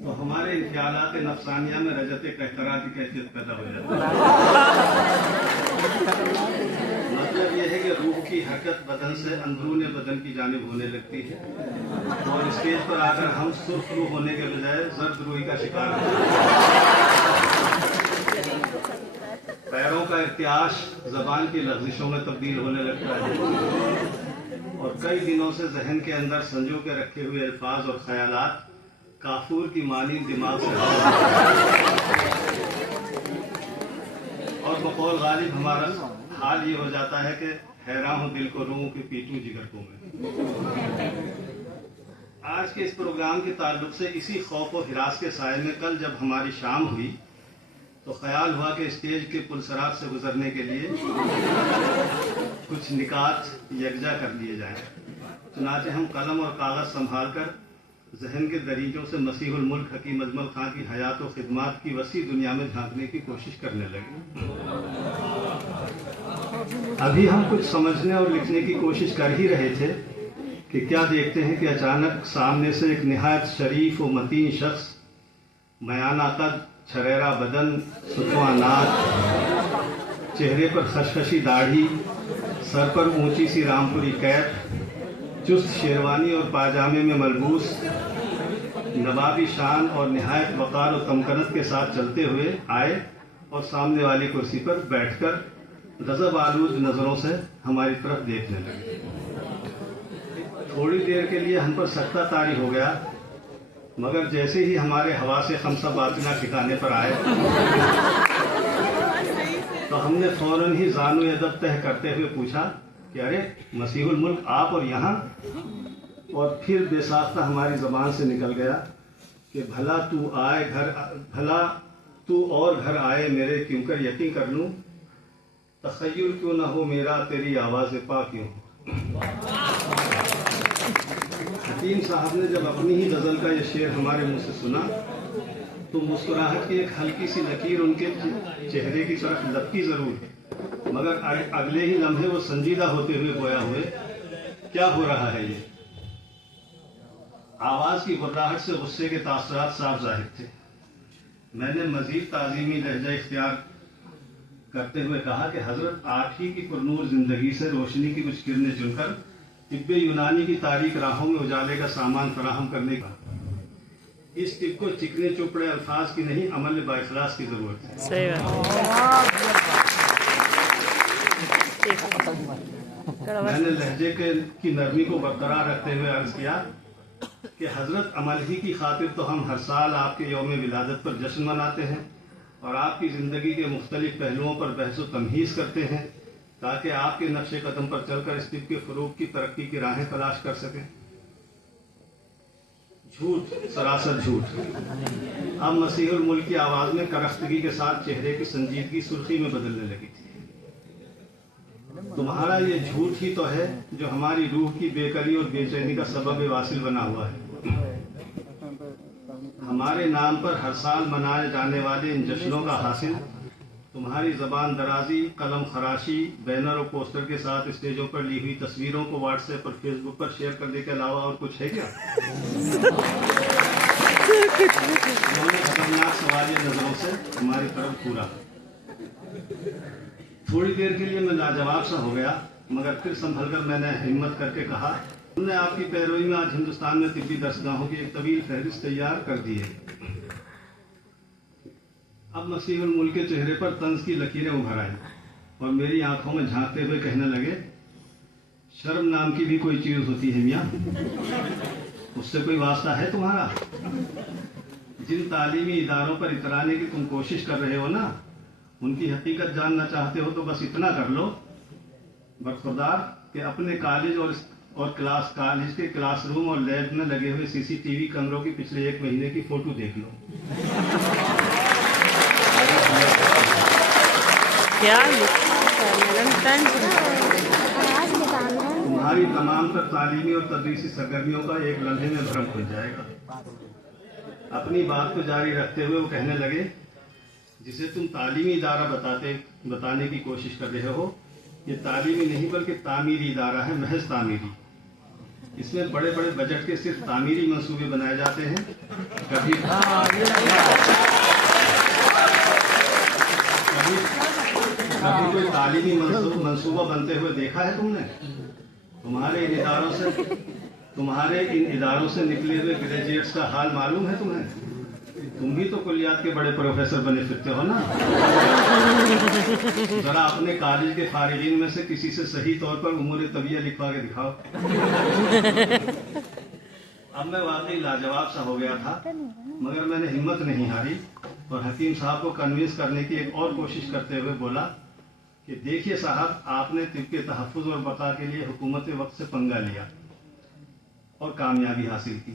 तो हमारे ख्यालात नफ्सानिया में रजत कहतरा की कैफियत पैदा हो जाती है। मतलब यह है कि रूह की हरकत बदन से अंदरून बदन की जानिब होने लगती है और स्टेज पर आकर हम सुर्ख रूह होने के बजाय जर्द रूही का शिकार होते हैं। पैरों का इर्तियाश जबान की लफ्जिशों में तब्दील होने लगता है और कई दिनों से जहन के अंदर संजो के रखे हुए अल्फाज और ख्यालात काफूर की मानी दिमाग से और बकौल गालिब हमारा हाल ये हो जाता है कि हैरान हूं दिल को रूह के पीटूं जिगर को मैं। आज के इस प्रोग्राम के ताल्लुक से इसी खौफ और हिरास के साए में कल जब हमारी शाम हुई तो ख्याल हुआ कि स्टेज के पुलसरात से गुजरने के लिए कुछ निकात यकजा कर लिए जाएं। चुनाचे हम कलम और कागज संभाल कर जहन के दरीजों से मसीहुल मुल्क हकीम अजमल खां की हयात और खिदमात की वसी दुनिया में झांकने की कोशिश करने लगे। अभी हम कुछ समझने और लिखने की कोशिश कर ही रहे थे कि क्या देखते हैं कि अचानक सामने से एक निहायत शरीफ और मतीन शख्स, मयाना कद, छरेरा बदन, सुतवा नाक, चेहरे पर खशखशी दाढ़ी, सर पर ऊंची सी रामपुरी कैप, चुस्त शेरवानी और पाजामे में मलबूस, नवाबी शान और निहायत वक़ार और तमकनत के साथ चलते हुए आए और सामने वाली कुर्सी पर बैठकर गज़ब आलूद नज़रों से हमारी तरफ देखने लगे। थोड़ी देर के लिए हम पर सख्ता तारी हो गया, मगर जैसे ही हमारे हवा से खमसा बातिना ठिकाने पर आए तो हमने फौरन ही ज़ानु अदब तह करते हुए पूछा कि अरे मसीहुल मुल्क आप और यहाँ? और फिर बेसाख्ता हमारी ज़बान से निकल गया कि भला तू और घर आए मेरे क्यों कर यकीन कर लूँ, तखय्युल क्यों न हो मेरा तेरी आवाज़ पा क्यों। हकीम साहब ने जब अपनी ही गज़ल का ये शेर हमारे मुंह से सुना तो मुस्कुराहट की एक हल्की सी लकीर उनके चेहरे की तरफ लपकी जरूर है, मगर अगले ही लम्हे वो संजीदा होते हुए गोया हुए, क्या हो रहा है ये? आवाज की गुर्राहट से गुस्से के तासुरात साफ जाहिर थे। मैंने मजीद ताजीमी लहजा इख्तियार करते हुए कहा कि हजरत आप ही की पुरनूर जिंदगी से रोशनी की कुछ किरणें चुनकर तिब्बे यूनानी की तारीख राहों में उजाले का सामान फराहम करने का इस तिब को चिकने चुपड़े अल्फाज की नहीं, अमल बाइखलास की जरूरत है। सही बात। मैंने लहजे की नरमी को बरकरार रखते हुए अर्ज किया कि हजरत अमल ही की खातिर तो हम हर साल आपके यौम विलादत पर जश्न मनाते हैं और आपकी ज़िंदगी के मुख्तलिफ पहलुओं पर बहस व तमहीज़ करते हैं ताकि आपके नक्शे कदम पर चलकर इस तिब के फ़रोग़ की तरक्की की राहें तलाश कर सकें। झूठ, सरासर झूठ। अब मसीहुल मुल्क की आवाज़ में करख्तगी के साथ चेहरे की संजीदगी सुर्खी में बदलने लगी थी। तुम्हारा ये झूठ ही तो है जो हमारी रूह की बेकरी और बेचैनी का सबब वासिल बना हुआ है। हमारे नाम पर हर साल मनाए जाने वाले इन जश्नों का हासिल तुम्हारी जबान दराजी, कलम खराशी, बैनर और पोस्टर के साथ स्टेजों पर ली हुई तस्वीरों को व्हाट्सएप और फेसबुक पर शेयर करने के अलावा और कुछ है क्या? उन्होंने खतरनाक सवालिया नजरों से हमारी तरफ पूरा। थोड़ी देर के लिए मैं लाजवाब सा हो गया, मगर फिर संभल कर मैंने हिम्मत करके कहा, हमने आपकी पैरवी में आज हिंदुस्तान में तिब्बी दरसगाहों की एक तवील फहरिस्त तैयार कर दी है। अब मसीहुल मुल्क के चेहरे पर तंज की लकीरें उभर आई और मेरी आंखों में झांकते हुए कहने लगे, शर्म नाम की भी कोई चीज होती है मियाँ? उससे कोई वास्ता है तुम्हारा? जिन तालीमी इदारों पर इतराने की तुम कोशिश कर रहे हो ना, उनकी हकीकत जानना चाहते हो तो बस इतना कर लो, बरखुरदार कि अपने कॉलेज और कॉलेज के क्लासरूम और लैब में लगे हुए सीसीटीवी कैमरों की पिछले 1 महीने की फोटो देख लो। तुम्हारी तमाम तर तालीमी और तदरीसी सरगर्मियों का एक लम्हे में भ्रम खुल जाएगा। अपनी बात को जारी रखते हुए वो कहने लगे, जिसे तुम तालीमी इदारा बताने की कोशिश कर रहे हो, ये तालीमी नहीं बल्कि तामीरी इदारा है, महज तामीरी। इसमें बड़े बड़े बजट के सिर्फ तामीरी मंसूबे बनाए जाते हैं। कभी कभी कोई तालीमी मंसूबा बनते हुए देखा है तुमने? तुम्हारे इन इदारों से निकले हुए ग्रेजुएट्स का हाल मालूम है तुम्हें? तुम भी तो कुलियात के बड़े प्रोफेसर बने फिरते हो ना। जरा अपने कॉलेज के फारिगीन में से किसी से सही तौर पर उमूर तबिया लिखवा के दिखाओ। अब मैं वाकई लाजवाब सा हो गया था, मगर मैंने हिम्मत नहीं हारी और हकीम साहब को कन्विंस करने की एक और कोशिश करते हुए बोला कि देखिए साहब, आपने तिब के तहफ़्फ़ुज़ और बका के लिए हुकूमत वक्त से पंगा लिया और कामयाबी हासिल की।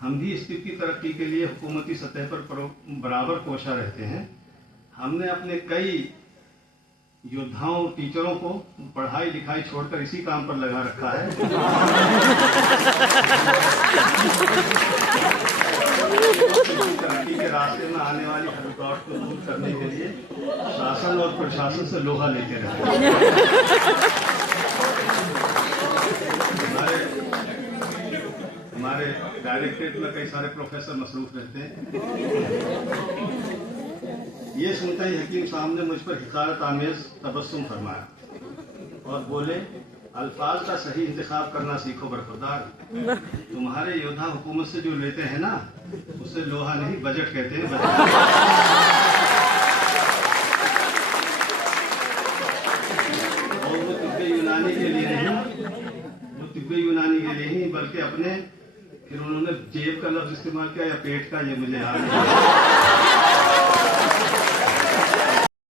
हम भी इस तिब की तरक्की के लिए हुकूमती सतह पर बराबर कोशा रहते हैं। हमने अपने कई योद्धाओं, टीचरों को पढ़ाई लिखाई छोड़कर इसी काम पर लगा रखा है। तरक्की के रास्ते में आने वाली हर रुकावट को दूर करने के लिए शासन और प्रशासन से लोहा लेते रहे। हमारे डायरेक्टरेट में कई सारे प्रोफेसर मसरूफ रहते हैं। ये सुनते ही हकीम साहब ने मुझ पर हिकारत आमेज तबस्सुम फरमाया और बोले, अल्फाज का सही इंतखाब करना सीखो बरखुरदार। तुम्हारे योद्धा हुकूमत से जो लेते हैं ना, उसे लोहा नहीं बजट कहते हैं। और वो तिब्बे यूनानी के लिए नहीं बल्कि अपने, फिर उन्होंने जेब का लफ्ज इस्तेमाल किया या पेट का, ये मुझे याद नहीं।